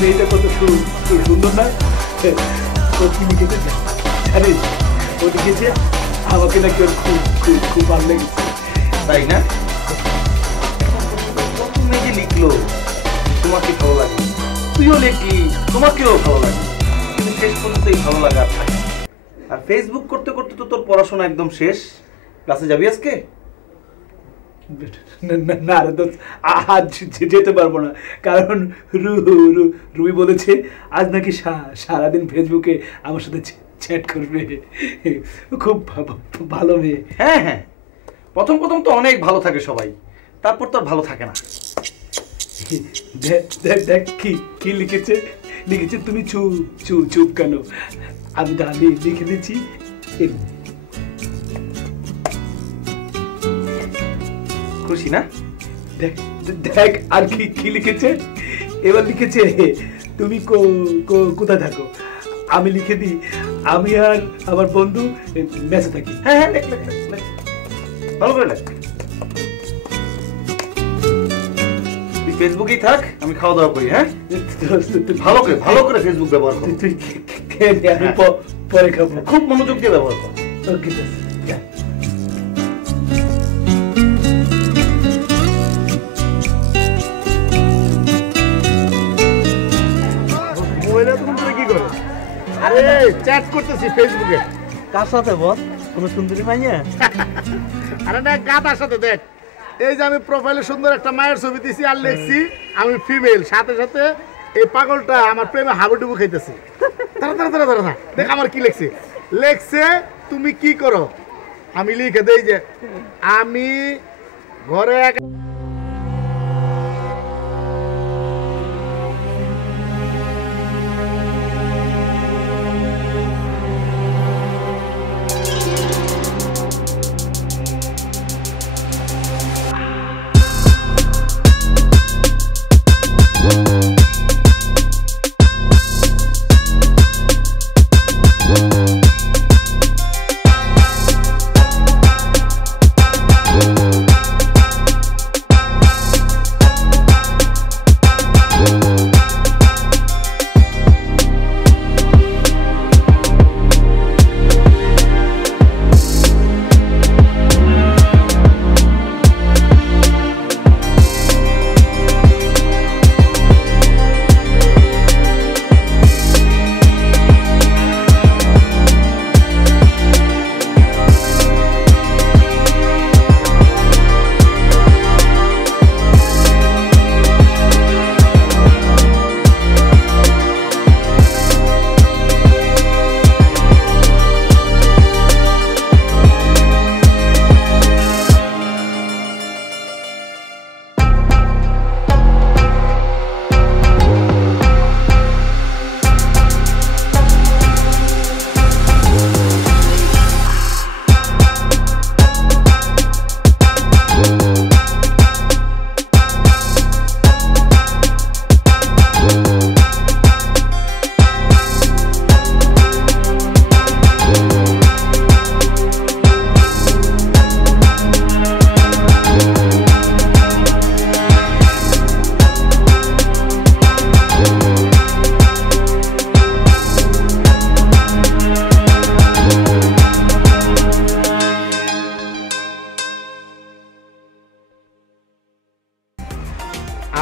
মেয়েটা কত সুন্দর না? ও কি লিখেছে জানিস? ও লিখেছে আমাকে নাকি ওর খুব খুব খুব ভালো লেগেছে। তাই না? তুমি যে লিখলো তোমাকে ভালো লাগে, তুইও লিখলি তোমাকেও ভালো লাগে, কিন্তু শেষ পর্যন্ত এই ভালো লাগা থাকে। আর ফেসবুক করতে করতে তো তোর পড়াশোনা একদম শেষ। ক্লাসে যাবি আজকে? না রে দোস্ত, আজ যেতে পারবো না, কারণ রুবি বলেছে আজ নাকি সারাদিন ফেসবুকে আমার সাথে চ্যাট করবে। খুব ভালো মেয়ে। হ্যাঁ হ্যাঁ, প্রথম প্রথম তো অনেক ভালো থাকে সবাই, তারপর তো আর ভালো থাকে না। দেখ কি লিখেছে লিখেছে তুমি চুপ কেন? আমি তাহলে লিখে দিচ্ছি। খুশি না? দেখ আর কি লিখেছে। এবার লিখেছে তুমি কোথায় থাকো? আমি লিখে দিই আমি আর আমার বন্ধু মেসে থাকি। হ্যাঁ হ্যাঁ, লেখ ভালো করে লেখ। তুই ফেসবুকেই থাক, আমি খাওয়া দাওয়া করি। হ্যাঁ, ভালো করে ফেসবুক ব্যবহার কর। তুই আমি পরে খাবো। খুব মনোযোগ দিয়ে ব্যবহার কর। ওকে কি করে? আরে চ্যাট করতেছি ফেসবুকে। কার সাথে বল? কোনো সুন্দরী মাইয়া? আরে না, গাদার সাথে। দেখ, এই যে আমি প্রোফাইলে সুন্দর একটা মায়ের ছবি দিছি আর লিখছি আমি ফিমেল, সাথে সাথে এই পাগলটা আমার প্রেমে হাবুডুবু খাইতেছে। দাঁড়া, দেখ আমার কি লেখছে তুমি কি করো? আমি লিখে দেই যে আমি ঘরে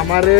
আমারে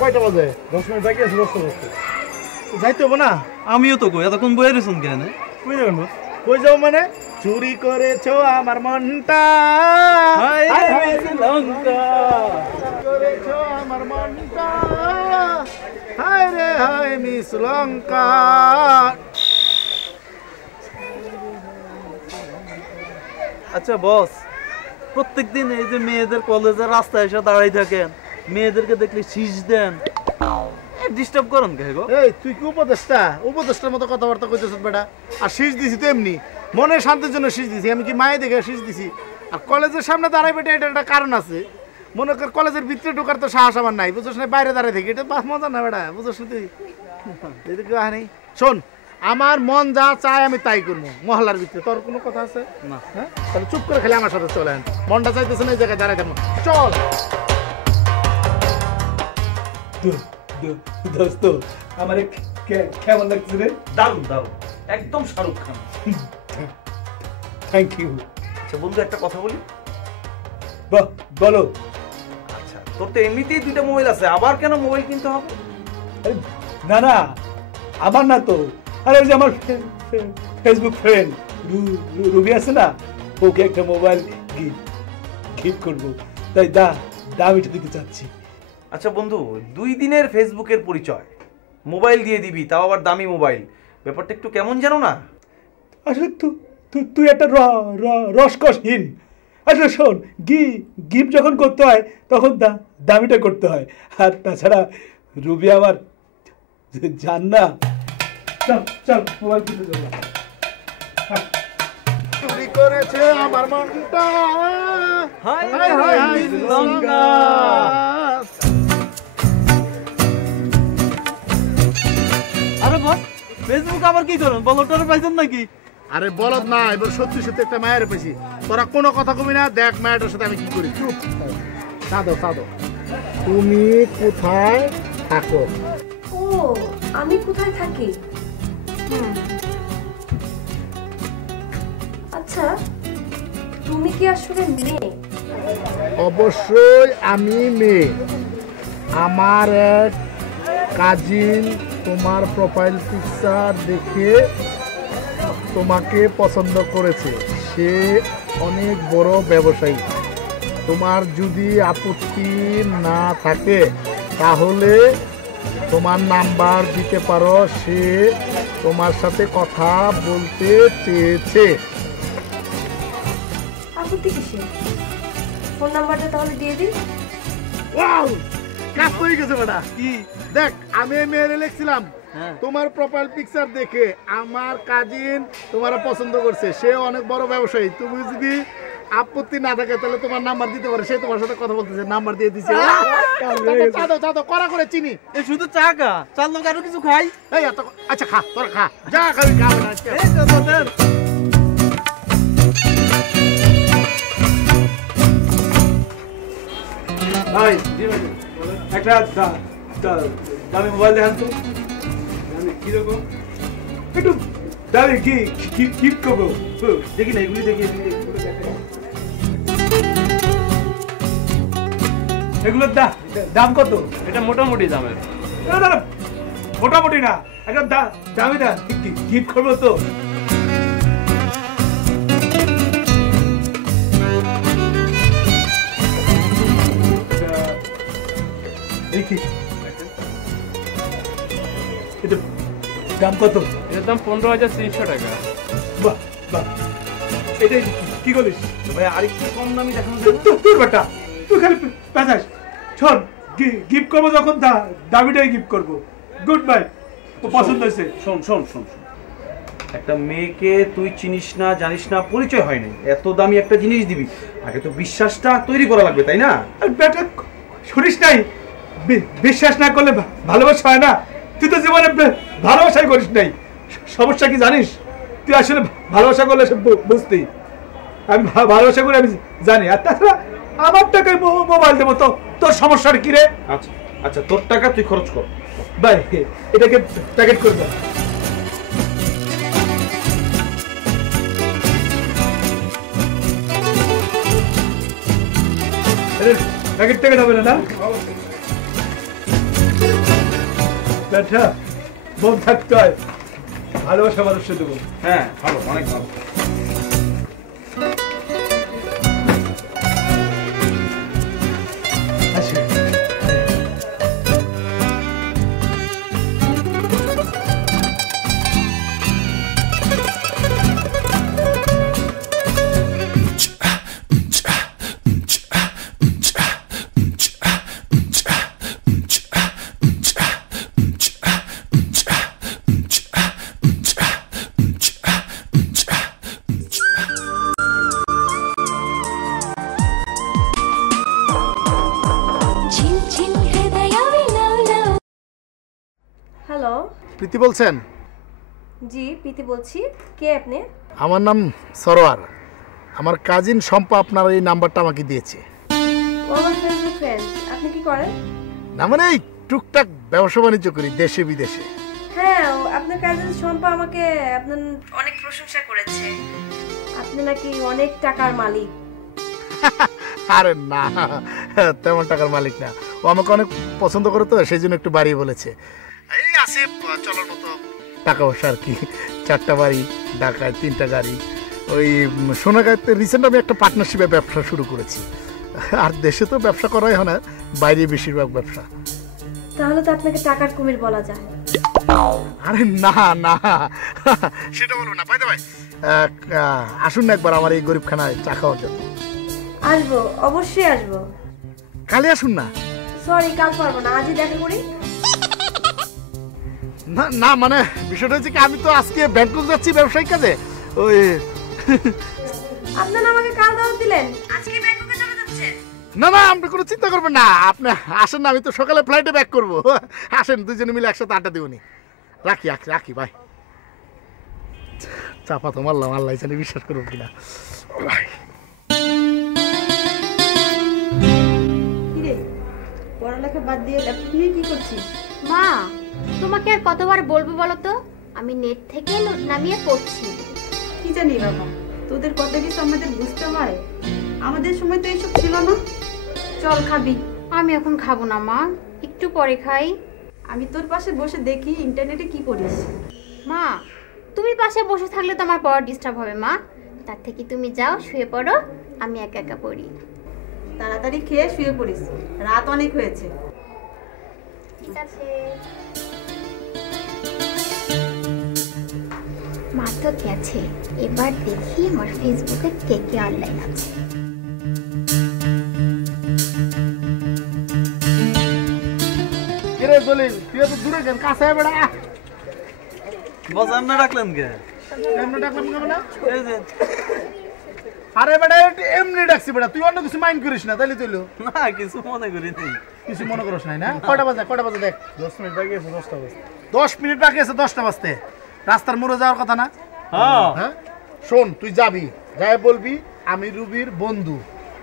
কয়টা বাজে? 10 মিনিট বাকি আছে। যাইতে হবে না? আমিও তো কই, এতক্ষণ বইয়ে রেছুন কেন? কই যাবেন? কই যাও মানে? চুরি করেছো আমার মনটা, হায় হায় লঙ্কা। করেছো আমার মনটা, হায় রে হায় মিস লঙ্কা। আচ্ছা বস, প্রত্যেকদিন এই যে মেয়েদের কলেজের রাস্তায় এসে দাঁড়াই থাকেন, মেয়েদেরকে দেখলে শীষ দেন, ডিস্টার্ব করেন কে গো? এই তুই কি উপদেষ্টার মতো কথাবার্তা কইতেছিস বেটা? আর শীষ দিছি তো এমনি মনে শান্তির জন্য শীষ দিছি, আমি কি মায়ে দেখে শীষ দিছি? আর কলেজের সামনে দাঁড়াই বেটা, এটা একটা কারণ আছে। মনে কর কলেজের ভিতরে ঢোকার তো সাহস আমার নাই, বুঝছিস না? বাইরে দাঁড়াই থাকি, এটা বাস মজা না বেটা, বুঝছিস না তুই? এদিকে আনি শোন, আমার মন যা চায় আমি তাই করবো মহল্লার ভিতরে। তোর কোনো কথা আছে না। হ্যাঁ, তাহলে চুপ করে খেলে আমার সাথে চলে আন। মনটা চাইতেছে না এই জায়গায় দাঁড়াই থাকবো, চল। দোস্ত আমার কেমন লাগছে রে? দারুণ দারুণ, একদম শাহরুখ খান। Thank you. আচ্ছা বন্ধু, একটা কথা বলি। বলো। আচ্ছা, তোর তো এমনিতেই 2টা মোবাইল আছে, আবার কেন মোবাইল কিনতে হবে? আরে না না, আমার না তো, আরে ওই যে আমার ফেসবুক ফ্রেন্ড রুবি আছে না, ওকে একটা মোবাইল গিফট করবো, তাই দামিটা দিতে চাচ্ছি। আচ্ছা বন্ধু, 2 দিনের ফেসবুকের পরিচয়, মোবাইল দিয়ে দিবি, তাও আবার দামি মোবাইল, ব্যাপারটা একটু কেমন জানো না? আসলে তুই একটা রসকসহীন। আসলে শোন, গিফট যখন করতে হয় তখন দামিটা করতে হয়, আর তাছাড়া রুবি আমার জান না। চল চল মোবাইল কিনতে যাবো। চুরি করেছে আমার মনটা, হায় হায় হায় হায় লঙ্কা। আরে বস, ফেসবুক আবার কি করেন? বলটারে পাইছেন নাকি? আরে বলদ না, এবার সত্যি সত্যি একটা মায়ের পেয়েছি। তোরা কোনো কথা কবি না, দেখ মায়ের সাথে আমি কি করি। চুপ, সাদো। তুমি কোথায় থাকো? ও, আমি কোথায় থাকি? আচ্ছা, তুমি কি আসলে মেয়ে? অবশ্যই আমি মেয়ে। আমার এক কাজিন তোমার প্রোফাইল পিকচার দেখে তোমাকে পছন্দ করেছে। সে অনেক বড় ব্যবসায়ী। তোমার যদি আপত্তি না থাকে তাহলে তোমার নাম্বার দিতে পারো, সে তোমার সাথে কথা বলতে চেয়েছে। আপত্তি কিসে? ফোন নাম্বারটা তাহলে দিয়ে দিই। ওয়াও, কাজ হয়ে গেছে বেটা। কি? দেখ, আমি মেয়েরে লিখছিলাম, হ্যাঁ। তোমার প্রোফাইল পিকচার দেখে আমার কাজিন তোমার পছন্দ করছে, সে অনেক বড় ব্যবসায়ী। তুমি যদি আপত্তি না থাকে তাহলে তোমার নাম্বার দিতে পারে, সে তোমার সাথে কথা বলতেছে, নাম্বার দিয়ে দিছে। চাঁদো করা করে চিনি। এ শুধু চা খা, চার লোক আরো কিছু খাই। এই এত, আচ্ছা খা, তোরা খা, যা খাবি খা বেটা, আজকে। এই তো তোদের। ভাই একটা দামি মোবাইল দেখান তো। কিরকম? একটু দামি গিফট করবো। দেখি না, এগুলি দেখি। এগুলোর দাম কত? এটা মোটামুটি দামের। না, মোটামুটি না, একটা দামি না, গিফট করবো তো। দেখি এটা দাম কত? এটার দাম 15,300 টাকা। বাহ বাহ, এটা কি করিস ভাই আরেকটু কম দামি দেখানো তোর বেটা? তুই খালি পেঁচাস। শোন, গিফট করবো যখন দামিটাই গিফট করবো। গুড বাই, পছন্দ হয়েছে। শোন শোন শোন শোন, একটা মেয়েকে তুই চিনিস না, জানিস না, পরিচয় হয় নাই, এত দামি একটা জিনিস দিবি, আগে তো বিশ্বাসটা তৈরি করা লাগবে, তাই না? বেটা শুনিস নাই, বিশ্বাস না করলে ভালোবাসা হয় না। তুই তো জীবনে ভালোবাসাই করিস নাই। সমস্যা কি জানিস? তুই আসলে ভালোবাসা করলে সব বুঝতি। আমি ভালোবাসা করে আমি জানি। আর তাছাড়া আমার টাকায় মোবাইল দেবো তো, তোর সমস্যার কি রে? আচ্ছা আচ্ছা, তোর টাকা তুই খরচ কর। ভাই এটাকে প্যাকেট করে দাও। প্যাকেট থেকে যাবে না? আচ্ছা, মন থাকতে হয়, ভালোবাসা মানুষকে দেবো। হ্যাঁ ভালো, অনেক ভালো। আসি। প্রীতি বলছেন? জি প্রীতি বলছি। কে আপনি? আমার নাম সরোয়ার। আমার কাজিন শম্পা আপনার এই নাম্বারটা আমাকে দিয়েছে। ও আমার ফেসবুক ফ্রেন্ড। আপনি কি করেন? না মানে এই টুকটাক ব্যবসা বাণিজ্য করি দেশে বিদেশে। হ্যাঁ আপনার কাজিন শম্পা আমাকে আপনার অনেক প্রশংসা করেছে। আপনি নাকি অনেক টাকার মালিক। আরে না, তেমন টাকার মালিক না। ও আমাকে অনেক পছন্দ করে তো সেই জন্য একটু বাড়িয়ে বলেছে। এই আছে চলার মতো টাকা পয়সা আর কি। 4টা বাড়ি, ঢাকায় 3টা গাড়ি। ওই সোনাগাঁতে রিসেন্ট আমি একটা পার্টনারশিপে ব্যবসা শুরু করেছি। আর দেশে তো ব্যবসা করাই হয় না, বাইরে বেশিরভাগ ব্যবসা। তাহলে তো আপনাকে টাকার কুমির বলা যায়। আরে না না, সেটা বলবো না। ভাই আসুন না একবার আমার এই গরিবখানায় চা খাওয়ার জন্য। আসবো, অবশ্যই আসবো। কালই আসুন না। সরি কাল পারবো না, আজই দেখা করি। না না মানে বিষয়টা হচ্ছে কি, আমি তো আজকে ব্যাংকক যাচ্ছি ব্যবসায়িক কাজে। ওই আপনারা আমাকে কাল দাওয়াত দিলেন, আজকে ব্যাংককে চলে যাচ্ছেন? না না, আপনি কোনো চিন্তা করবেন না। আপনি আসেন না, আমি তো সকালে ফ্লাইটে ব্যাক করবো। আসেন, দুজনে মিলে একসাথে আড্ডা দিবনি। রাখি রাখি ভাই। চাপা তো মারলাম, আল্লাহ জানি বিশ্বাস করবো কিনা। কিরে পড়ালেখা বাদ দিয়ে ল্যাপটপ নিয়ে কি করছিস? মা, তোমাকে আর কতবার বলবো বলো তো, আমি নেট থেকে নোট নামিয়ে পড়ছি। কি জানি বাবা, তোদের কত কিছু আমাদের বুঝতে হয়। আমাদের সময় তো এইসব ছিল না। চল খাবি। আমি এখন খাবো না মা, একটু পরে খাই। আমি তোর পাশে বসে দেখি ইন্টারনেটে কি করিস। মা, তুমি পাশে বসে থাকলে তো আমার পড়া ডিস্টার্ব হবে মা। তার থেকে তুমি যাও শুয়ে পড়ো, আমি একা একা পড়ি। তাড়াতাড়ি খেয়ে শুয়ে পড়িস, রাত অনেক হয়েছে। ঠিক আছে। মা তো গেছে, এবার দেখি আমার ফেসবুকে কে কে অনলাইন আছে। কিরে জলিল, তুই তো দূরে গেল, কাছে বেড়া। বস এমনি ডাকলেন কে? এমনি ডাকলাম কেন না? এই যে আরে বেড়া এমনি ডাকছি বেড়া, তুই অন্য কিছু মাইন্ড করিস না, তাইলে তুইলো না কিছু মনে করি নাই। কিছু মনে করিস নাই না? কয়টা বাজে দেখ। 10 মিনিট বাকি আছে, 10টা বাজতে। 10 মিনিট বাকি আছে 10টা বাজতে। রাস্তার মোড়ে যাওয়ার কথা না? হ্যাঁ শোন, তুই যাবি, যাই বলবি আমি রুবির বন্ধু।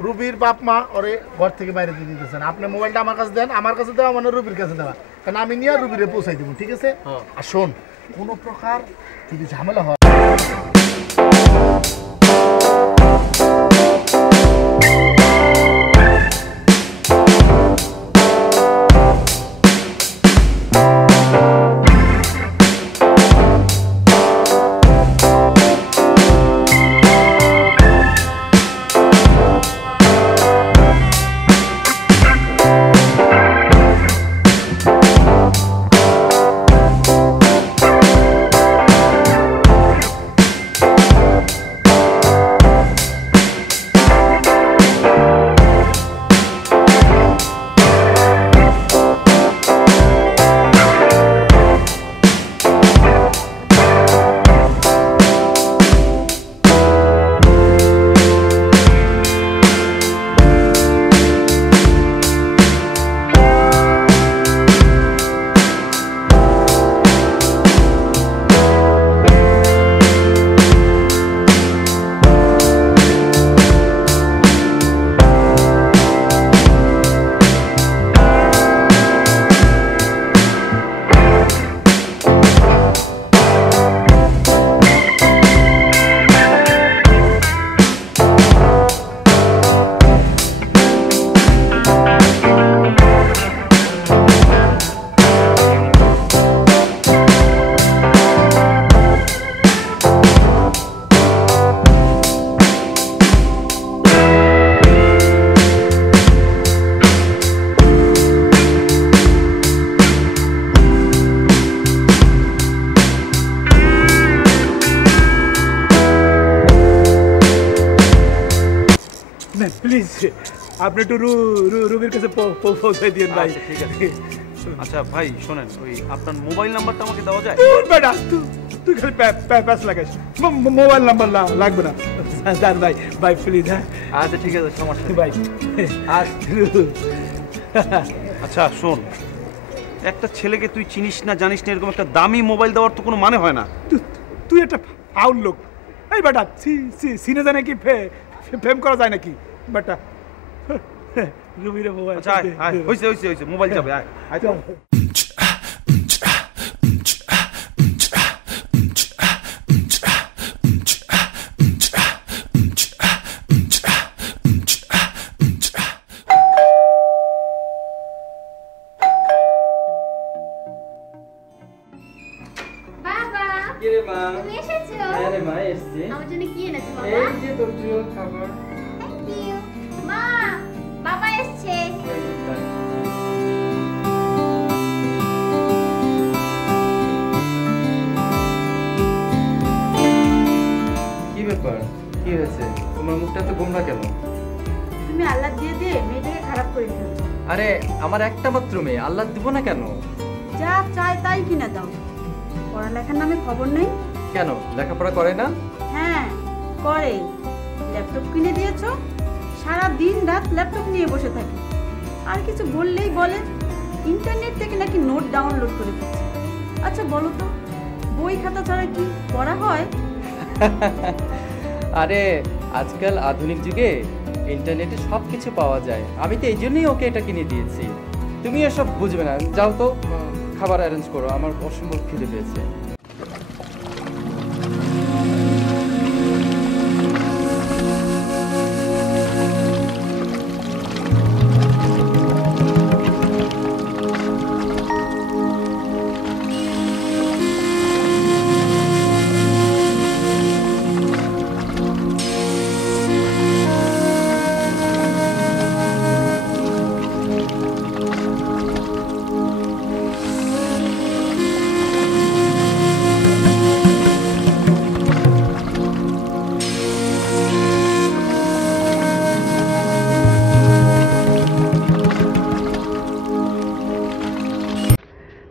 রুবির বাপ মা ওরে ঘর থেকে বাইরে দিয়ে দিতেছেন। আপনি মোবাইলটা আমার কাছে দেন, আমার কাছে দেওয়া মানে রুবির কাছে দেওয়া, কারণ আমি নিয়ে রুবিরে পৌঁছাই দেবো, ঠিক আছে? আর শোন, কোনো প্রকার যদি ঝামেলা হয় প্লিজ আপনি একটু রুবির কাছে পৌঁছে দিন ভাই। ঠিক আছে। আচ্ছা ভাই শোনেন, ওই আপনার মোবাইল নাম্বারটা আমাকে দেওয়া যায়? বেটা তুই খালি প্যাস লাগাইস, মোবাইল নাম্বার লাগবে না। স্যার ভাই প্লিজ। হ্যাঁ আচ্ছা ঠিক আছে, সমস্যা নেই ভাই। আচ্ছা শোন, একটা ছেলেকে তুই চিনিস না জানিস না এরকম একটা দামি মোবাইল দেওয়ার তো কোনো মানে হয় না। তুই একটা ফাউল লোক। এই বেটা সিনে যায় নাকি ফেম করা যায় নাকি বেটা? রুবিরে মোবাইল আচ্ছা আয় হইছে হইছে হইছে মোবাইল যাবে আয় আয় তো। বাবা কি রে মা? তুমি এসেছো? হ্যাঁ রে মা, এসছি। আমার জন্য কি এনেছো বাবা? এই যে তোর প্রিয় খাবার। Thank you. মা, বাবা এসেছে। কি ব্যাপার, কি হয়েছে? তোমার মুখটা তো গোমরা কেন? তুমি আল্লাহ দিয়ে দিয়ে মেয়েটাকে খারাপ করে ফেলছো। আরে আমার একটা মাত্র মেয়ে, আল্লাহ দিব না কেন? যা চাই তাই কিনে দাও। পড়ালেখার নামে খবর নেই। কেন লেখাপড়া করে না? হ্যাঁ করে, ল্যাপটপ কিনে দিয়েছো, সারা দিন রাত ল্যাপটপ নিয়ে বসে থাকে। আর কিছু বললেই বলে ইন্টারনেট থেকে নাকি নোট ডাউনলোড করে ফেলছে। আচ্ছা বলো তো, বই খাতা ছাড়া কি পড়া হয়? আরে আজকাল আধুনিক যুগে ইন্টারনেটে সব কিছু পাওয়া যায়, আমি তো এই জন্যই ওকে এটা কিনে দিয়েছি। তুমি এসব বুঝবে না, যাও তো খাবার অ্যারেঞ্জ করো, আমার অসম্ভব খিদে পেয়েছে।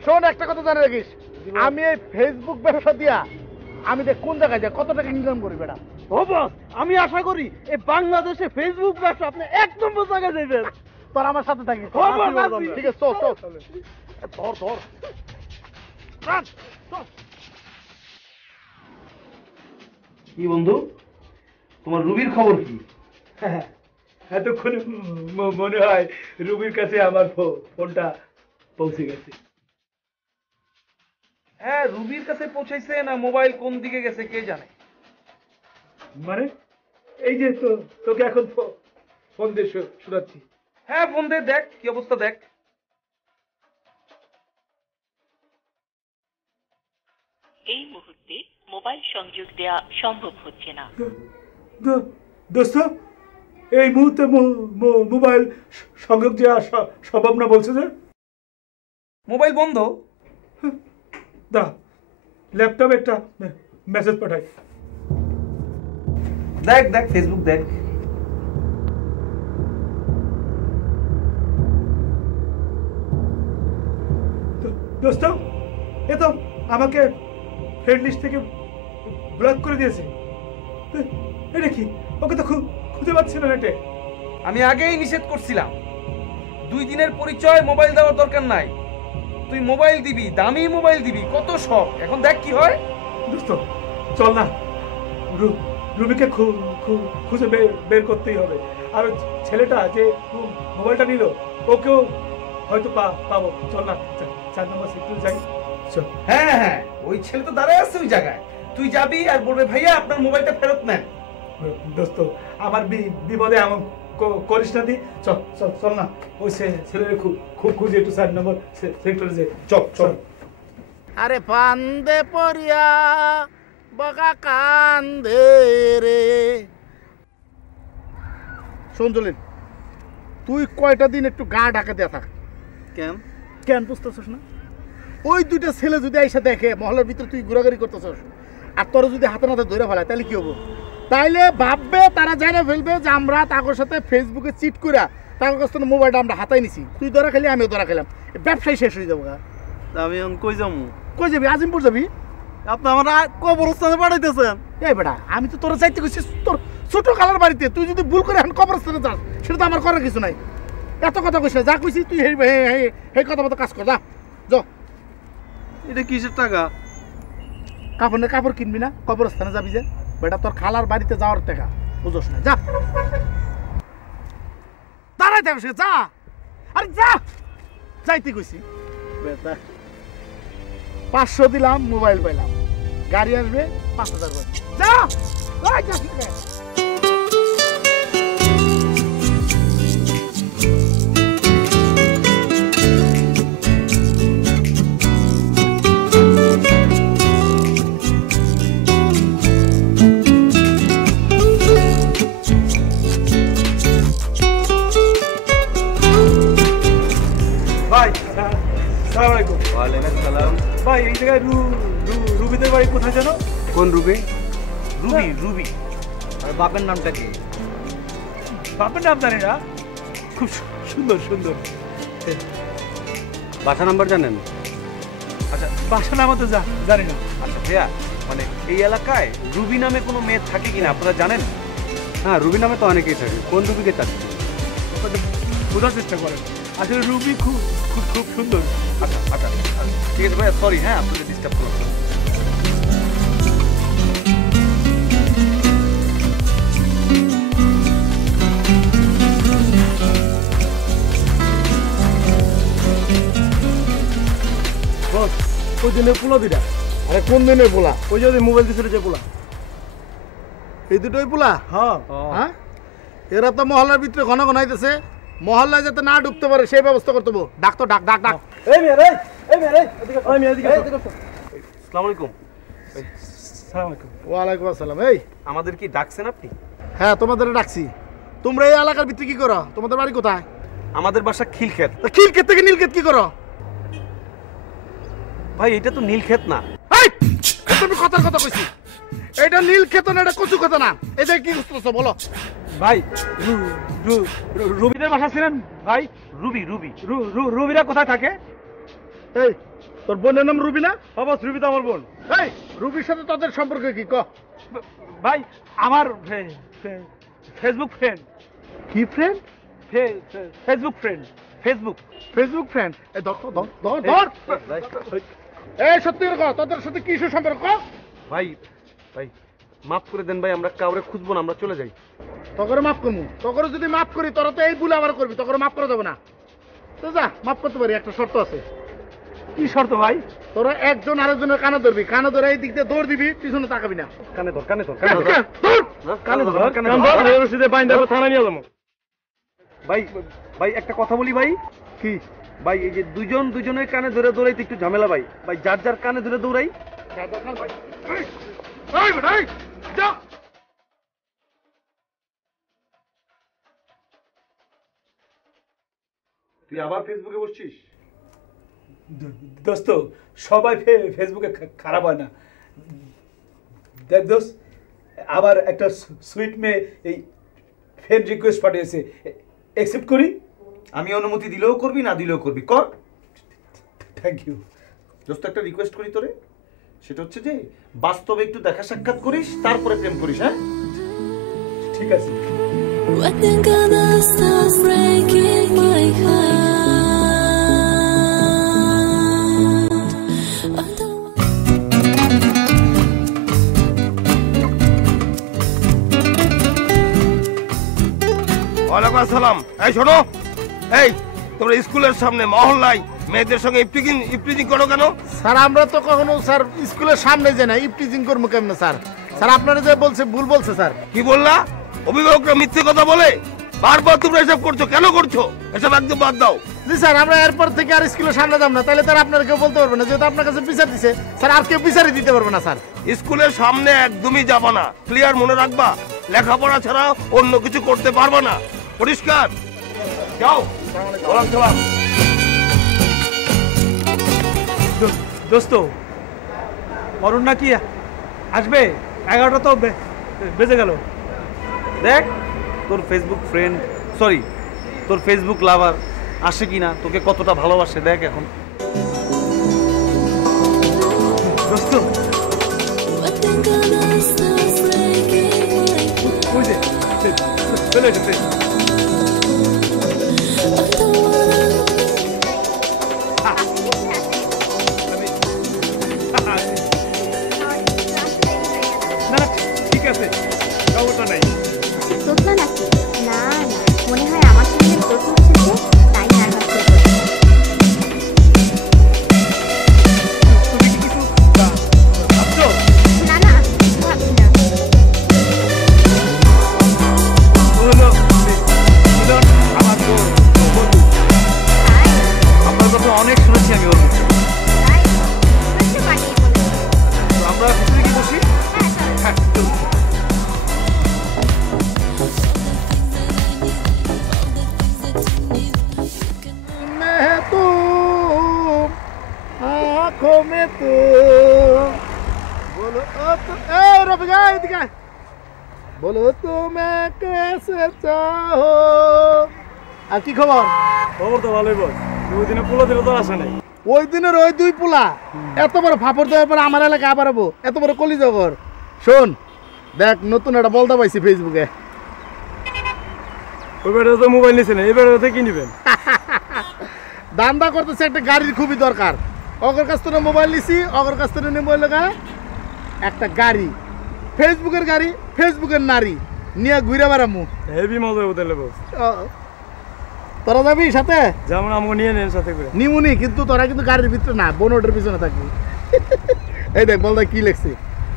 শোন, একটা কথা জানে রাখিস, আমি এই ফেসবুক ব্যবসা দিয়া আমি দেখ কোন জায়গায় যাই, কত টাকা ইনকাম করি বেটা। ও বস, আমি আশা করি এই বাংলাদেশে ফেসবুক ব্যবসা আপনি এক নম্বর জায়গায় যাইবেন। তোর আমার সাথে থাকিস। ঠিক আছে, চল চল ধর ধর। কি বন্ধু, তোমার রুবির খবর কি? এতক্ষণ মনে হয় রুবির কাছে আমার ফোনটা পৌঁছে গেছে। হ্যাঁ রুবির কাছে পৌঁছাইছে না মোবাইল কোন দিকে গেছে কে জানে। মানে এই যে তোকে এখন ফোন দিয়ে শোনাচ্ছি। হ্যাঁ ফোন দে, দেখ কি অবস্থা দেখ। এই মুহূর্তে মোবাইল সংযোগ দেওয়া সম্ভব হচ্ছে না। দোস্ত, এই মুহূর্তে মোবাইল সংযোগ দেওয়া সম্ভব না বলছে যে? মোবাইল বন্ধ। দা ল্যাপটপে একটা মেসেজ পাঠাই। দেখ দেখ ফেসবুক দেখ। দোস্ত, এ তো আমাকে ফ্রেন্ড লিস্ট থেকে ব্লক করে দিয়েছে। এটা কি? ওকে তো খুঁজে পাচ্ছি না নেটে। আমি আগেই নিষেধ করছিলাম, 2 দিনের পরিচয় মোবাইল দেওয়ার দরকার নাই। তুই মোবাইল দিবি, দামি মোবাইল দিবি, কত শখ। এখন দেখ কি হয়। দোস্ত চল না, রুবিকে খুঁজে বের করতেই হবে। আর ছেলেটা যে মোবাইলটা নিল ওকেও হয়তো পাবো। চল না, 4 নম্বর সেক্টরে যাই। চল। হ্যাঁ হ্যাঁ, ওই ছেলে তো দাঁড়ায় আছে ওই জায়গায়। তুই যাবি আর বলবে ভাইয়া আপনার মোবাইলটা ফেরত নেন। দোস্ত আমার বিপদে আমার করিস না দি। চল চল চল না, ওই ছেলের খুব খুঁজে একটু 4 নম্বর সেক্টরে যাই। চল চল। আরে ফান্দে পড়িয়া বকা কান্দে রে। শোন জলিল, তুই কয়টা দিন একটু গা ঢাকা দেয়া থাক। কেন কেন বুঝতেছস না? ওই 2টা ছেলে যদি আইসা দেখে মহলের ভিতরে তুই ঘোরাঘুরি করতেছস, আর তোর যদি হাতে নাতে ধরে ফেলায়, তাহলে কি হবো? তাইলে ভাববে, তারা জানে ফেলবে যে আমরা তাদের সাথে ফেসবুকে চিট করে তাদের কাছ থেকে মোবাইলটা আমরা হাতাই নিছি। তুই ধরা খেলি, আমিও ধরা খেলাম, ব্যবসায় শেষ হয়ে যাবো। আমি কই যাবো? কই যাবি? আজিমপুর যাবি। আপনি আমার কবরস্থানে পাঠাইতেছেন? এই বেটা, আমি তো তোরা চাইতে গেছি তোর ছোট কালার বাড়িতে। তুই যদি ভুল করে এখন কবরস্থানে যাস, সেটা তো আমার করার কিছু নাই। এত কথা কইস না, যা কইছি তুই সেই কথা মতো কাজ কর। যা যাও। এটা কিসের টাকা? কাপড় কিনবি না, কবরস্থানে যাবি যে, বেটা তোর খালার বাড়িতে যাওয়ার টাকা, বুঝোস না? যা দাঁড়াই থাকো, যা, আরে যা, যাইতে কইছি। বেটা 500 দিলাম, মোবাইল পাইলাম, গাড়ি আসবে 5000 করে। যা, ওই যাস না। ভাই সালাম আলাইকুম। ওয়ালাইকুম সালাম। ভাই এই জায়গায় রুবিদের বাড়ি কোথায় জানো? কোন রুবি? রুবি আর বাপের নামটা কি? বাপের নাম জানি না, খুব সুন্দর সুন্দর। বাসা নাম্বার জানেন? আচ্ছা বাসা নাম তো জানি না। আচ্ছা ভাইয়া, মানে এই এলাকায় রুবি নামে কোনো মেয়ে থাকে কিনা আপনারা জানেন? হ্যাঁ, রুবি নামে তো অনেকেই থাকে। কোন রুবিকে চাচ্ছেন? বোঝার চেষ্টা করেন, আসলে রুবি খুব খুব খুব সুন্দর। আচ্ছা আচ্ছা ঠিক আছে ভাইয়া, সরি হ্যাঁ আপনাকে ডিস্টার্ব করলাম। বস, ওই দিনের পোলা দুইটা। আরে কোন দিনের পোলা? ওই যে মোবাইল দিছিল যে পোলা, এই দুটোই পোলা। হ্যাঁ হ্যাঁ, এরা তো মহল্লার ভিতরে ঘন ঘন আইতেছে, মহল্লায় যাতে না ঢুকতে পারে সেই ব্যবস্থা করতে হবে। ডাক তো ডাক ডাক ডাক। এই মেয়ে রে, এই মেয়ে রে, ওই মেয়ে এদিকে আসো। আসসালামু আলাইকুম। সালাম আলাইকুম। ওয়ালাইকুম আসসালাম। এই আমাদের কি ডাকছেন আপনি? হ্যাঁ, তোমাদের ডাকছি। তোমরা এই এলাকার ভিতরে কি করো? তোমাদের বাড়ি কোথায়? আমাদের বাসা খিলক্ষেত। তা খিলক্ষেত থেকে নীলক্ষেত কি করো? ভাই এটা তো নীলক্ষেত না। এই, তুমি কথার কথা কইছি, এটা নীলক্ষেত না, এটা কচু ক্ষেত না। এটা কি বুঝতেছো বলো? ভাই রুবিদের বাসা ছিলেন ভাই? রুবি রুবিরা কোথায় থাকে? এই, তোর বোনের নাম রুবি না? বাবা রুবি তো আমার বোন। এই, রুবির সাথে তাদের সম্পর্ক কি ক? ভাই আমার ফেসবুক ফ্রেন্ড। কি friend? Facebook friend. Facebook friend? এই ধর ধর ধর ধর। এই সত্যি করে কও, তোদের সাথে কি সম্পর্ক? ভাই ভাই মাফ করে দেন ভাই, আমরা কাউরে খুঁজবো না, আমরা চলে যাই। তকরে মাফ করবো, তকরে যদি মাফ করি তোরা তো এই ভুল আবার করবি, তকরে মাফ করে দেবো না। তো যা, মাফ করতে পারি, একটা শর্ত আছে। কি শর্ত ভাই? তোরা একজন আরেকজনের কানে ধরবি, কানে ধরে এই দিক দিয়ে দৌড় দিবি, পিছনে তাকাবি না। কানে ধর, কানে ধর, থানা নিয়ে যাবো। ভাই ভাই একটা কথা বলি ভাই। কি ভাই, এই যে দুজনের কানে ধরে দৌড়াইতে একটু ঝামেলা ভাই। ভাই যার যার কানে ধরে দৌড়াই। তুই আবার ফেসবুকে বসছিস? দোস্ত, সবাই ফেসবুকে খারাপ হয় না। দেখ দোস্ত, আবার একটা সুইট মেয়ে এই ফ্রেন্ড রিকোয়েস্ট পাঠিয়েছে, অ্যাকসেপ্ট করি? আমি অনুমতি দিলেও করবি, না দিলেও করবি, কর। থ্যাংক ইউ দোস্ত, একটা রিকোয়েস্ট করি তোরে, সেটা হচ্ছে যে বাস্তবে একটু দেখা সাক্ষাৎ করিস, তারপরে প্রেম করিস। হ্যাঁ ঠিক আছে। ওয়ালাইকুম আসসালাম। এই শোনো, এই তোমরা স্কুলের সামনে মহল্লায় মেয়েদের সঙ্গে ইফটিজিং করো কেন? স্যার, আমরা তো কখনো স্যার স্কুলের সামনে যাই না, ইফটিজিং করবো কেমনে স্যার? স্যার আপনারা যে বলছে ভুল বলছে স্যার। কি বললা? অভিভাবকরা মিথ্যে কথা বলে? বারবার তোমরা এসব করছো, কেন করছো? এসব একদম বাদ দাও। জি স্যার, আমরা এরপর থেকে আর স্কুলের সামনে যাব না, তাহলে তার আপনারা কেউ বলতে পারবে না, যেহেতু আপনার কাছে বিচার দিছে স্যার, আর কেউ বিচারই দিতে পারবে না স্যার। স্কুলের সামনে একদমই যাবা না, ক্লিয়ার মনে রাখবা। লেখাপড়া ছাড়া অন্য কিছু করতে পারবা না, পরিষ্কার? যাও। সালাম। দোস্ত, অরুণ নাকি আসবে? 11টা তো বেজে গেল। দেখ তোর ফেসবুক ফ্রেন্ড, সরি তোর ফেসবুক লাভার আসে কিনা, তোকে কতটা ভালোবাসে দেখ এখন। দোস্ত, চলে এসেছে। অনেক শুনেছি আমি ওর মুখে। তাই একটু বানিয়ে বলে। তো আমরা ভিতরে কি বসি? হ্যাঁ চলো। হ্যাঁ, मैं तुम आँखों में तुम बोलो तो ए रफिका इधर बोलो तो मैं कैसे चाहो আর কি খবর? খবর তো ভালোই বল। ওই দিনে পোলা দিলে তো আসে নাই। ওই দিনের ওই দুই পোলা এত বড় ফাপড় দেওয়ার পর আমার এলাকায় আবার হবো এত বড় কলিজগর। শোন দেখ নতুন একটা বলদা পাইছি ফেসবুকে। ওই বেড়ে তো মোবাইল নিছে না, এই বেড়ে কি নিবেন? দান্দা করতেছে একটা গাড়ির খুবই দরকার। অগর কাছ থেকে মোবাইল নিছি, অগর কাছ থেকে মোবাইল লাগা একটা গাড়ি, ফেসবুকের গাড়ি, ফেসবুকের নারী নিয়ে ঘুরে বেড়ামু। হেভি মজা হতে লেবো। তোরা যাবি সাথে? যেমন আমাকে নিয়ে নেন সাথে করে। নিমুনি, কিন্তু তোরা কিন্তু গাড়ির ভিতরে না, বোনটের পিছনে থাকবি। এই দেখ বলদা কি লেখছি,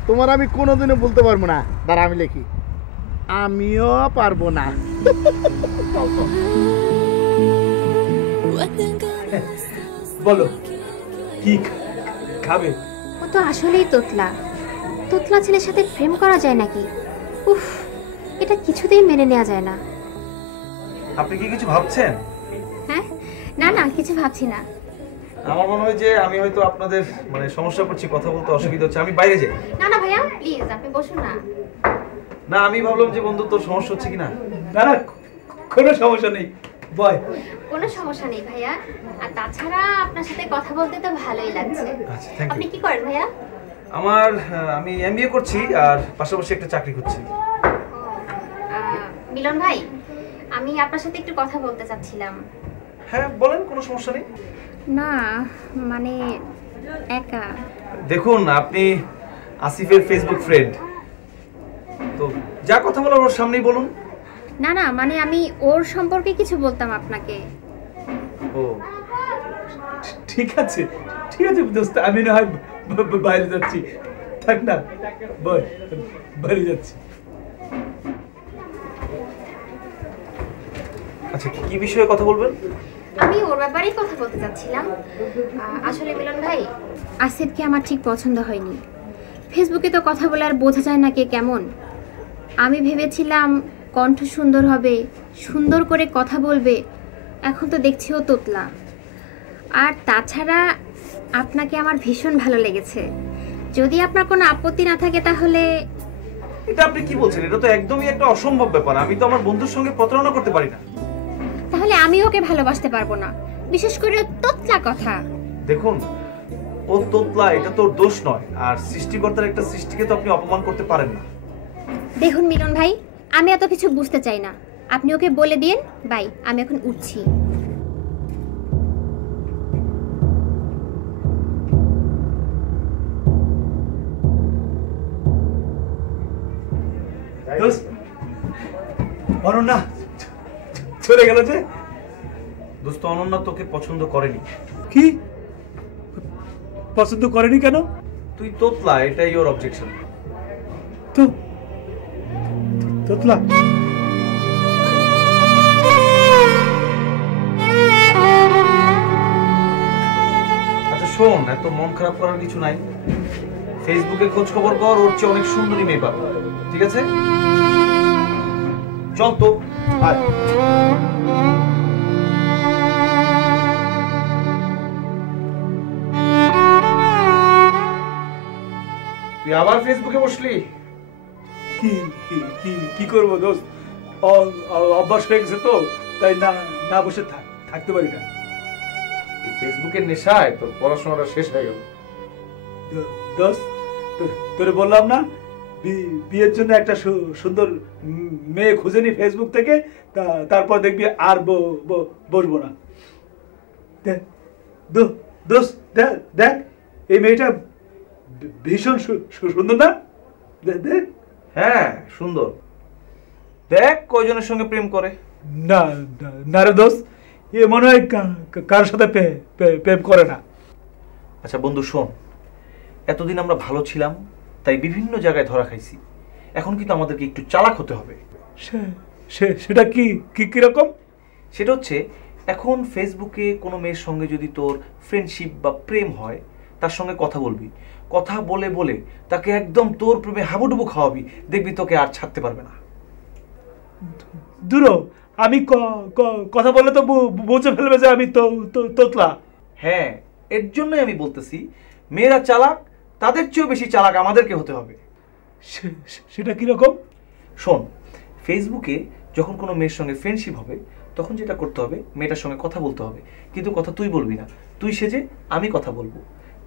তোমার আমি কোনোদিনও বলতে পারবো না। দাঁড়া আমি লিখি, আমিও পারবো না। বলো কি খাবে? ও তো আসলেই তোতলা। তোতলা ছেলের সাথে প্রেম করা যায় নাকি? উফ, এটা কিছুতেই মেনে নেওয়া যায় না। আপনি কি কিছু ভাবছেন? হ্যাঁ না না কিছু ভাবছি না। আমার মনে হয় যে আমি হয়তো আপনাদের মানে সমস্যা করছি, কথা বলতে অসুবিধা হচ্ছে, আমি বাইরে যাই। না না ভাইয়া প্লিজ আপনি বসুন না। না আমি ভাবলাম যে বন্ধু তোর সমস্যা হচ্ছে কিনা। না না কোনো সমস্যা নেই, বয়। কোনো সমস্যা নেই ভাইয়া। আর তাছাড়া আপনার সাথে কথা বলতে তো ভালোই লাগছে। আচ্ছা থ্যাংক আপনি ইউ। কি করেন ভাইয়া? আমি এমবিএ করছি আর পাশাপাশি একটা চাকরি করছি। মিলন ভাই, আমি আপনার সাথে একটু কথা বলতে চাচ্ছিলাম। হ্যাঁ বলেন, কোনো সমস্যা নেই। না মানে একা। দেখুন আপনি আসিফের ফেসবুক ফ্রেন্ড, তো যা কথা বলার ওর সামনেই বলুন। না না মানে আমি ওর সম্পর্কে কিছু বলতাম আপনাকে। ও ঠিক আছে ঠিক আছে দোস্ত, আমি না হয় বাইরে যাচ্ছি। থাক না, বল বাইরে যাচ্ছি। আচ্ছা কি বিষয়ে কথা বলবেন? আমি ওর ব্যাপারেই কথা বলতে চাচ্ছিলাম। আসলে মিলন ভাই, আসিফকে আমার ঠিক পছন্দ হয়নি। ফেসবুকে তো কথা বলে আর বোঝা যায় না কে কেমন। আমি ভেবেছিলাম কণ্ঠ সুন্দর হবে, সুন্দর করে কথা বলবে, এখন তো দেখছি ও তোতলা। আর তাছাড়া আপনাকে আমার ভীষণ ভালো লেগেছে। যদি আপনার কোনো আপত্তি না থাকে তাহলে। এটা আপনি কি বলছেন? এটা তো একদমই একটা অসম্ভব ব্যাপার। আমি তো আমার বন্ধুর সঙ্গে প্রতারণা করতে পারি না। তাহলে আমি ওকে ভালোবাসতে পারবো না, বিশেষ করে তোতলা কথা। দেখুন ও তোতলা, এটা তোর দোষ নয়। আর সৃষ্টিকর্তার একটা সৃষ্টিকে তো আপনি অপমান করতে পারেন না। দেখুন মিলন ভাই, আমি এত কিছু বুঝতে চাই না, আপনি ওকে বলে দিন। বাই, আমি এখন উঠছি। অনন্যা চলে গেল যে? দোস্ত অনন্যা তোকে পছন্দ করেনি। কি পছন্দ করেনি কেন? তুই তোতলা, এটাই ওর অবজেকশন। তো তোতলা আচ্ছা শোন, এত মন খারাপ করার কিছু নাই। ফেসবুকে খোঁজ খবর কর, ওর চেয়ে অনেক সুন্দরী মেয়ে পাবো। ঠিক আছে চল তো। তুই আবার ফেসবুকে বসলি? কি কি কি করবো দোস্ত, অভ্যাস হয়ে গেছে তো, তাই না না বসে থাকতে পারি না। ফেসবুকের নেশায় তোর পড়াশোনাটা শেষ হয়ে গেল। দোস্ত তোরে বললাম না বিয়ের জন্য একটা সুন্দর মেয়ে খুঁজে নি ফেসবুক থেকে, তারপর দেখবি আর বসবো না। দোস্ত দেখ এই মেয়েটা ভীষণ সুন্দর না? দেখ। হ্যাঁ সুন্দর। দেখ কয়জনের সঙ্গে প্রেম করে। না না রে দোস্ত, এ মনে হয় কারোর সাথে প্রেম করে না। আচ্ছা বন্ধু শোন, এতদিন আমরা ভালো ছিলাম তাই বিভিন্ন জায়গায় ধরা খাইছি। এখন কিন্তু আমাদেরকে একটু চালাক হতে হবে। সেটা কি কিরকম? সেটা হচ্ছে এখন ফেসবুকে কোনো মেয়ের সঙ্গে যদি তোর ফ্রেন্ডশিপ বা প্রেম হয়, তার সঙ্গে কথা বলবি, কথা বলে বলে তাকে একদম তোর প্রেমে হাবুডুবু খাওয়াবি, দেখবি তোকে আর ছাড়তে পারবে না। দূর আমি কথা বললে তো বুঝে ফেলবে যে আমি তোতলা। হ্যাঁ, এর জন্যই আমি বলতেছি মেয়েরা চালাক, তাদের চেয়েও বেশি চালাক আমাদেরকে হতে হবে। সেটা কিরকম? শোন, ফেসবুকে যখন কোনো মেয়ের সঙ্গে ফ্রেন্ডশিপ হবে তখন যেটা করতে হবে, মেয়েটার সঙ্গে কথা বলতে হবে, কিন্তু কথা তুই বলবি না, তুই সেজে আমি কথা বলবো।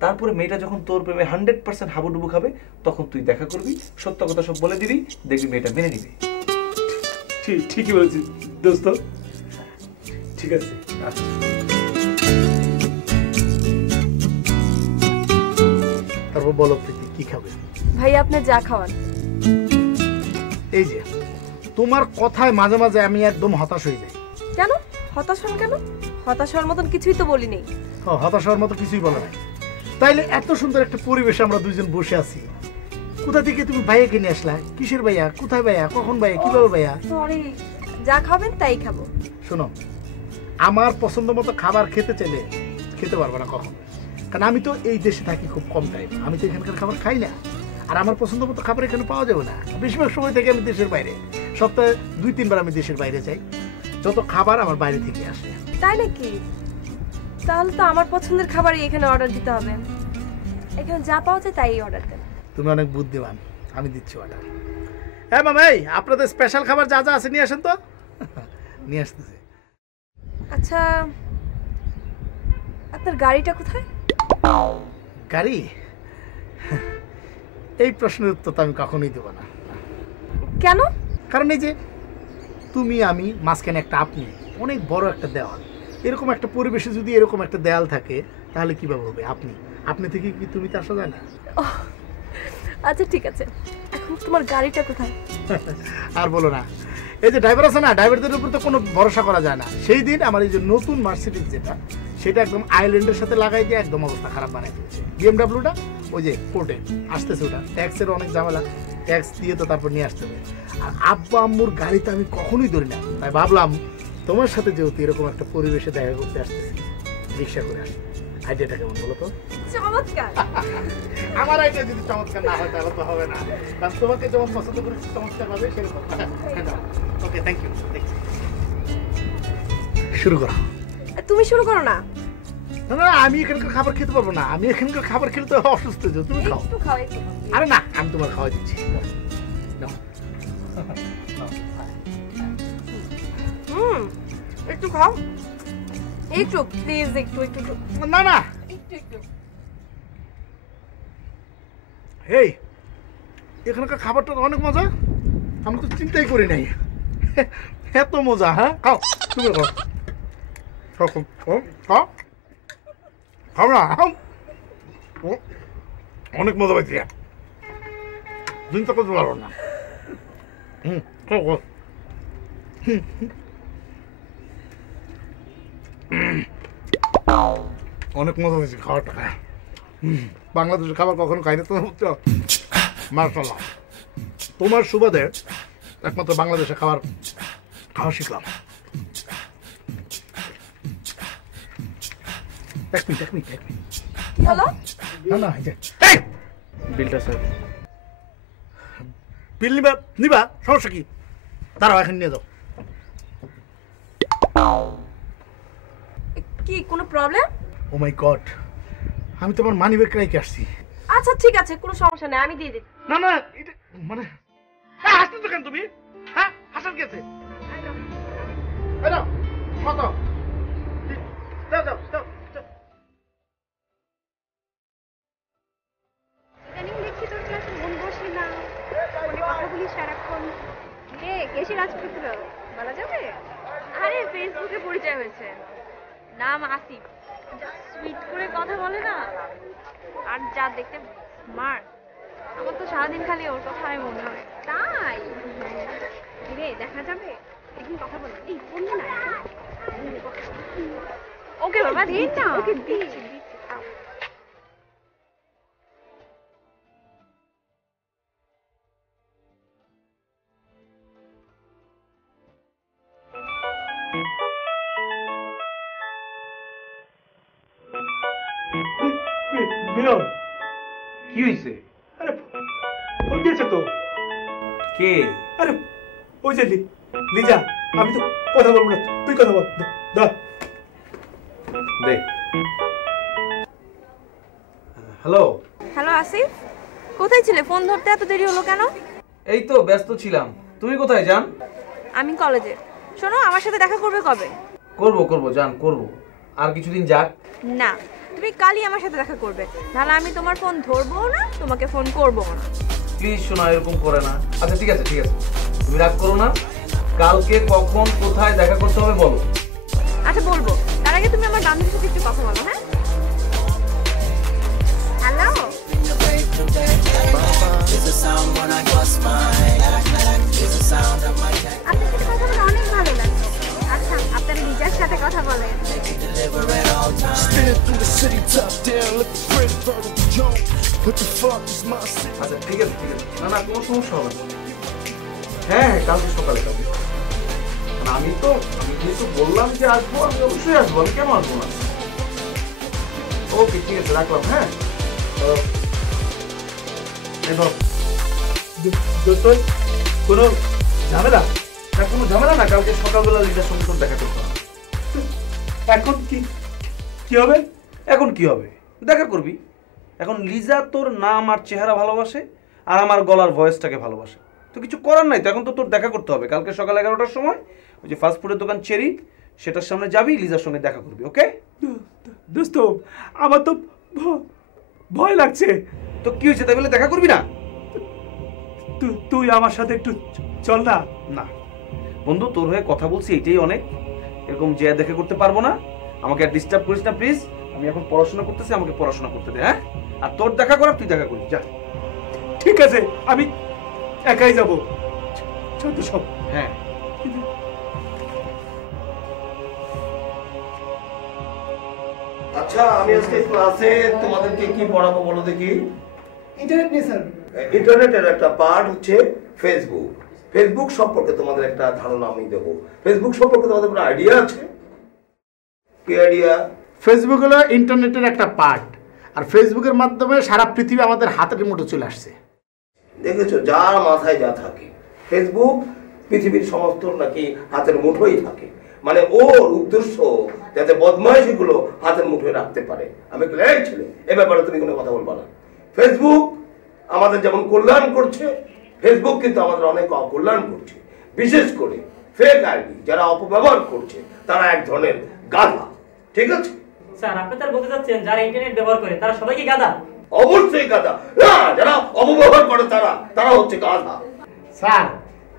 তারপরে মেয়েটা যখন তোর প্রেমে 100% হাবুডুবু খাবে তখন তুই দেখা করবি, সত্য কথা সব বলে দিবি, দেখবি মেয়েটা মেনে নিবে। ঠিকই বলেছিস দোস্ত। ঠিক আছে, তারপর বলো প্রীতি কি খাবে? ভাই আপনি যা খাওয়ান। এই যে তোমার কথায় মাঝে মাঝে আমি একদম হতাশ হয়ে যাই। কেন হতাশ হন? কেন হতাশ হওয়ার মতন কিছুই তো বলি নেই। হতাশ হওয়ার মতো কিছুই বলা নাই। তাইলে এত সুন্দর একটা পরিবেশে আমরা দুইজন বসে আছি, কোথা থেকে তুমি ভাইয়াকে নিয়ে আসলা? কিসের ভাইয়া? কোথায় ভাইয়া? কখন ভাইয়া? কিভাবে ভাইয়া? সরি, যা খাবেন তাই খাবো। শোনো, আমার পছন্দ মতো খাবার খেতে চাইলে খেতে পারবো না কখন, কারণ আমি তো এই দেশে থাকি খুব কম টাইম, আমি তো এখানকার খাবার খাই না। আর আমার পছন্দ মতো খাবার এখানে পাওয়া যাবে না। বেশিরভাগ সময় থেকে আমি দেশের বাইরে, সপ্তাহে 2-3 বার আমি দেশের বাইরে যাই, যত খাবার আমার বাইরে থেকে আসে। তাই নাকি? তাহলে তো আমার পছন্দের খাবারই এখানে অর্ডার দিতে হবে। এখানে যা পাওয়া যায় তাই অর্ডার দেন। তুমি অনেক বুদ্ধিমান, আমি দিচ্ছি অর্ডার। হ্যাঁ মামাই, আপনাদের স্পেশাল খাবার যা যা আছে নিয়ে আসেন তো। নিয়ে আসতেছে। আচ্ছা, আপনার গাড়িটা কোথায়? গাড়ি? এই প্রশ্নের উত্তর তো আমি কখনোই দেবো না। কেন? কারণ এই যে তুমি আমি, মাঝখানে একটা আপনি, অনেক বড় একটা দেওয়াল। এরকম একটা পরিবেশে যদি এরকম একটা দেয়াল থাকে তাহলে কিভাবে হবে? আপনি থেকে কি তুমি তা আসা যায় না? আচ্ছা ঠিক আছে, এখন তোমার গাড়িটা কোথায়? আর বলো না, এই যে ড্রাইভার আছে না, ড্রাইভারদের উপর তো কোনো ভরসা করা যায় না। সেই দিন আমার এই যে নতুন মার্সিডিজ যেটা, সেটা একদম আইল্যান্ডের সাথে লাগাই দিয়ে একদম অবস্থা খারাপ বানাই দিয়েছে। বিএমডাব্লিউটা ওই যে কোর্টে আসতেছে, ওটা ট্যাক্সের অনেক ঝামেলা, ট্যাক্স দিয়ে তো তারপর নিয়ে আসতে হবে। আর আব্বা আম্মুর গাড়িতে আমি কখনোই ধরি না, তাই ভাবলাম তোমার সাথে যেহেতু এরকম একটা পরিবেশে দেখা করতে আসতেছি, রিক্সা করে আসি। আইডিয়াটা কেমন বলো তো? চমৎকার। আমার আইডিয়া যদি চমৎকার না হয় তাহলে তো হবে না, কারণ তোমাকে যেমন পছন্দ করেছি চমৎকার ভাবে সেরকম। ওকে, থ্যাংক ইউ। শুরু করো। তুমি শুরু করো না। না না, আমি এখানকার খাবার খেতে পারবো না। আমি এখানকার খাবার খেলে তো অসুস্থ হয়ে যাবো। তুমি খাও। একটু খাও, একটু। আরে না, আমি তোমার খাওয়া দিচ্ছি। একটু খাও, একটু প্লিজ, একটু একটু। না না, একটু একটু। এই এখানকার খাবারটা অনেক মজা, আমি তো চিন্তাই করি নাই এত মজা। হ্যাঁ খাও, তুমি খাও, খাও খাও খাও না, অনেক মজা পাইছি, চিন্তা করতে পারবো না। খাও খাও। অনেক মজা হয়েছে খাবারটা। বাংলাদেশের খাবার কখনো খাই না তো, মাশাআল্লাহ। তোমার সুবাদে একমাত্র বাংলাদেশের খাবার খাওয়া শিখলাম। এক মিনিট। হ্যালো, না বিলটা স্যার। বিল নিবা, সমস্যা কি? দাঁড়াও, এখন নিয়ে যাও। কি কোনো প্রবলেম? ও মাই গড, আমি তোমার মানি ব্যাগ রেখে আসছি। আচ্ছা ঠিক আছে, কোনো সমস্যা নেই, আমি দিয়ে দিচ্ছি। না এটা মানে হাসতেছো কেন তুমি? হ্যাঁ, হাসার কি আছে? কত? যাও। ইদানিং দেখছি তোর ক্লাসে মন বসে না, ফোনে কথা বলিস সারাক্ষণ। রে কেশি রাজপুত্র বলা যাবে? আরে ফেসবুকে পরিচয় হয়েছে, নাম আসিফ। সুইট করে কথা বলে না, আর যা দেখতে স্মার্ট। আমার তো সারাদিন খালি ওর কথাই মনে হয়। তাই রে, দেখা যাবে একদিন কথা বলে। এই ফোন দে না। ওকে বাবা, দিচ্ছি, ওকে দিচ্ছি। মিলন, কি হয়েছে? আরে ফোন দিয়েছে তো। কে? আরে ওই যে লিজা। আমি তো কথা বলবো না, তুই কথা বল। ধর। দে। হ্যালো। হ্যালো আসিফ, কোথায় ছিলে? ফোন ধরতে এত দেরি হলো কেন? এই তো ব্যস্ত ছিলাম। তুমি কোথায় জান? আমি কলেজে। শোনো, আমার সাথে দেখা করবে কবে? করব জান, করব। আর কিছুদিন যাক। না, তুমি কালই আমার সাথে দেখা করবে, নাহলে আমি তোমার ফোন ধরবো না, তোমাকে ফোন করবো না। প্লিজ শোনা, এরকম করে না। আচ্ছা ঠিক আছে, তুমি রাগ করো না। কালকে কখন কোথায় দেখা করতে হবে বলো। আচ্ছা বলবো, তার আগে তুমি আমার বান্ধবীর সাথে একটু কথা বলো। হ্যাঁ, হ্যালো। আপনার সাথে কথা বলে অনেক ভালো লাগছে। আচ্ছা, আপনার লিজার সাথে কথা বলেন। আচ্ছা ঠিক আছে। না কোনো সমস্যা হবে না। হ্যাঁ কালকে সকালে যাবো। আমি যেহেতু বললাম যে আসবো, আমি অবশ্যই আসবো। আমি কেন আসবো না? ওকে ঠিক আছে, রাখলাম। হ্যাঁ কোনো ঝামেলা? কোনো ঝামেলা না। কালকে সকালবেলা লিজার সঙ্গে তোর দেখা করতে হবে। এখন কি হবে? এখন কি হবে? দেখা করবি। এখন লিজা তোর নাম আর চেহারা ভালোবাসে, আর আমার গলার ভয়েসটাকে ভালোবাসে। তো কিছু করার নাই। তো এখন তো তোর দেখা করতে হবে। কালকে সকাল 11টার সময় ওই যে ফাস্ট ফুডের দোকান চেরি, সেটার সামনে যাবি, লিজার সঙ্গে দেখা করবি। ওকে দোস্ত, আমার তো ভয় লাগছে। তো কি হয়েছে? তাই বলে দেখা করবি না? তুই আমার সাথে একটু চল না। না বন্ধু, তোর হয়ে কথা বলছি, এটাই অনেক। এরকম যে দেখা করতে পারবো না। আমাকে আর ডিস্টার্ব করিস না প্লিজ। আমি এখন পড়াশোনা করতেছি, আমাকে পড়াশোনা করতে দে। হ্যাঁ, আর তোর দেখা করার তুই দেখা করিস। যা। ঠিক আছে, আমি একাই যাবো। যত সব। হ্যাঁ আচ্ছা, আমি আজকে ক্লাসে তোমাদেরকে কি পড়াবো বলো দেখি? ইন্টারনেট নিয়ে স্যার। ইন্টারনেটের একটা পার্ট হচ্ছে ফেসবুক। ফেসবুক সম্পর্কে তোমাদের একটা ধারণা আমি দেবো। ফেসবুক সম্পর্কে তোমাদের কোনো আইডিয়া আছে? কি আইডিয়া? ফেসবুক হলো ইন্টারনেটের একটা পার্ট, আর ফেসবুকের মাধ্যমে সারা পৃথিবী আমাদের হাতের মুঠো চলে আসছে। দেখেছো, যার মাথায় যা থাকে, ফেসবুক পৃথিবীর সমস্ত নাকি হাতের মুঠোই থাকে। মানে ওর উদ্দেশ্য যাতে বদমাইশিগুলো হাতের মুঠোয় রাখতে পারে। আমি ক্লিয়ার ছেলে, এ ব্যাপারে তুমি কোনো কথা বলবা না। ফেসবুক আমাদের যেমন কল্যাণ করছে, ফেসবুক কিন্তু আমাদের অনেক অকল্যাণ করছে। বিশেষ করে ফেক আইডি যারা অপব্যবহার করছে, তারা এক ধরনের গাধা। ঠিক আছে স্যার, আপনি তার বলতে চাচ্ছেন যারা ইন্টারনেট ব্যবহার করে তারা সবাই কি গাধা? অবশ্যই গাধা না, যারা অপব্যবহার করে তারা হচ্ছে গাধা। স্যার,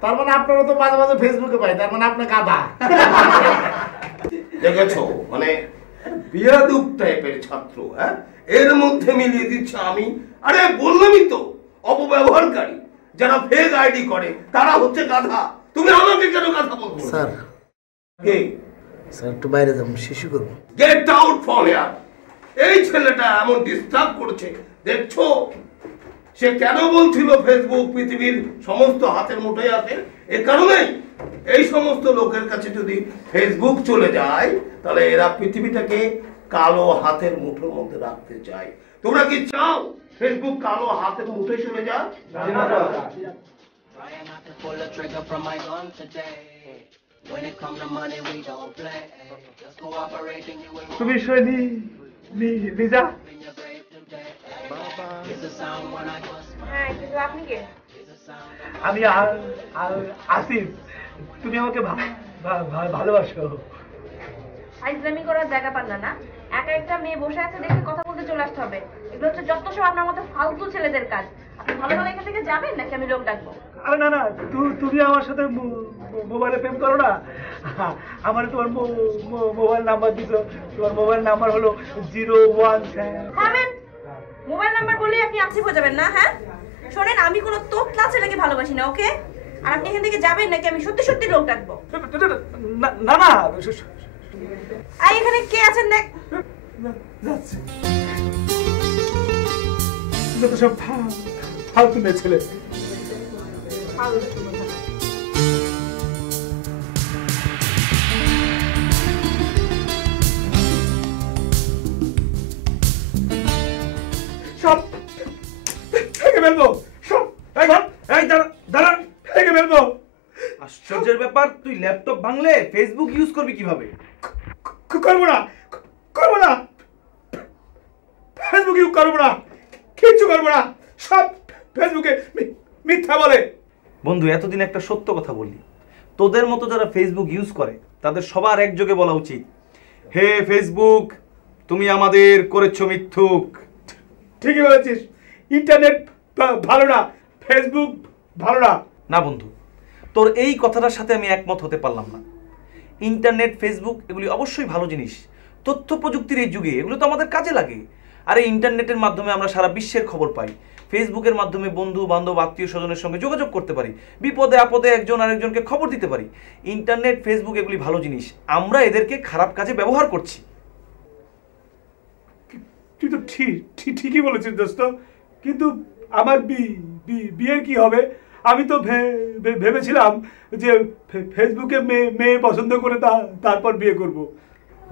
তার মানে আপনারা তো মাঝে মাঝে ফেসবুকে পাই, তার মানে আপনি গাধা। দেখেছো, মানে বিয়াদুক টাইপের ছাত্র। হ্যাঁ, এর মধ্যে মিলিয়ে দিচ্ছে আমি। আরে বললামই তো, অপব্যবহারকারী যারা ফেক আইডি করে তারা হচ্ছে গাধা। তুমি আমাকে কেন গাধা বলছো? স্যার কে? স্যার একটু বাইরে যাবো, শিশু করবো। Get out from here. এই ছেলেটা এমন ডিস্টার্ব করছে, দেখছো? সে কেন বলছিল ফেসবুক পৃথিবীর সমস্ত হাতের মুঠোয় আছে? এ কারণেই এই সমস্ত লোকের কাছে যদি ফেসবুক চলে যায়, তাহলে এরা পৃথিবীটাকে কালো হাতের মুঠোর মধ্যে রাখতে চায়। তোমরা কি চাও ফেসবুক কালো হাতের মুঠোয় চলে যাক? তুমি লিজা? হ্যাঁ, কিন্তু আপনি কে? আমি আসিফ। তুমি আমাকে ভালোবাসো? আইজলামি করার জায়গা পান না? একা একটা মেয়ে বসে আছে দেখে কথা বলতে চলে আসতে হবে? এগুলো হচ্ছে যত সব আপনার মতো ফালতু ছেলেদের কাজ। আপনি ভালো ভালো এখান থেকে যাবেন নাকি আমি লোক ডাকবো? আরে না, তুমি আমার সাথে মোবাইলে প্রেম করো না। আমার তোমার মোবাইল নাম্বার দিছো। তোমার মোবাইল নাম্বার হলো 01। থামেন, মোবাইল নাম্বার বললেই আপনি আসিফ হয়ে যাবেন না? হ্যাঁ শোনেন, আমি কোনো তোতলা ছেলেকে ভালোবাসি না। ওকে, আর আপনি এখান থেকে যাবেন নাকি আমি সত্যি সত্যি লোক ডাকবো? না, আর এখানে কে আছেন দেখ। যত সব ফালতু মেয়ে ছেলে। সব ভেঙে ফেলবো, সব এই দাঁড়া, ভেঙে ফেলবো। আশ্চর্যের ব্যাপার, তুই ল্যাপটপ ভাঙলে ফেসবুক ইউজ করবি কিভাবে? করবো না, করবো না, ফেসবুক ইউজ করবো না, কিচ্ছু করবো না, সব ফেসবুকে মিথ্যা বলে। বন্ধু, এতদিন একটা সত্য কথা বললি, তোদের মতো যারা ফেসবুক ইউজ করে তাদের সবার একযোগে বলা উচিত, হে ফেসবুক তুমি আমাদের করেছো মিথ্যুক। ঠিকই বলেছিস, ইন্টারনেট ভালো না, ফেসবুক ভালো না। না বন্ধু, তোর এই কথাটার সাথে আমি একমত হতে পারলাম না। ইন্টারনেট, ফেসবুক এগুলি অবশ্যই ভালো জিনিস, তথ্য প্রযুক্তির এই যুগে এগুলো তো আমাদের কাজে লাগে। আর এই ইন্টারনেটের মাধ্যমে আমরা সারা বিশ্বের খবর পাই, ফেসবুকের মাধ্যমে বন্ধু বান্ধব আত্মীয় স্বজনের সঙ্গে যোগাযোগ করতে পারি, বিপদে আপদে একজন আরেকজনকে খবর দিতে পারি। ইন্টারনেট, ফেসবুক এগুলি ভালো জিনিস, আমরা এদেরকে খারাপ কাজে ব্যবহার করছি। তুই তো ঠিকই বলেছিস দোস্ত, কিন্তু আমার বিয়ের কি হবে? আমি তো ভেবেছিলাম যে ফেসবুকে মেয়ে পছন্দ করে তারপর বিয়ে করব।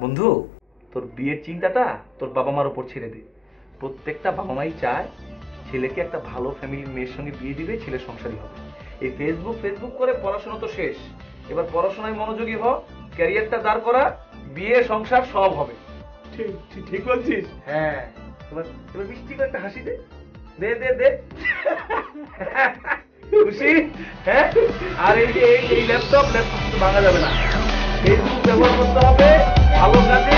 বন্ধু, তোর বিয়ের চিন্তাটা তোর বাবা মার উপর ছেড়ে দে। প্রত্যেকটা বাবা মাই চায় ছেলেকে একটা ভালো ফ্যামিলির মেয়ের সঙ্গে বিয়ে দিবে, ছেলে সংসারী হবে। এই ফেসবুক করে পড়াশোনা তো শেষ, এবার পড়াশোনায় মনোযোগী হ, ক্যারিয়ারটা দাঁড় করা, বিয়ে সংসার সব হবে। ঠিক বলছিস? হ্যাঁ, এবার মিষ্টি করে একটা হাসি দে, দে দে দে। খুশি? হ্যাঁ, আর এই ল্যাপটপ তো ভাঙা যাবে না, ফেসবুক ব্যবহার করতে হবে ভালো কাজে,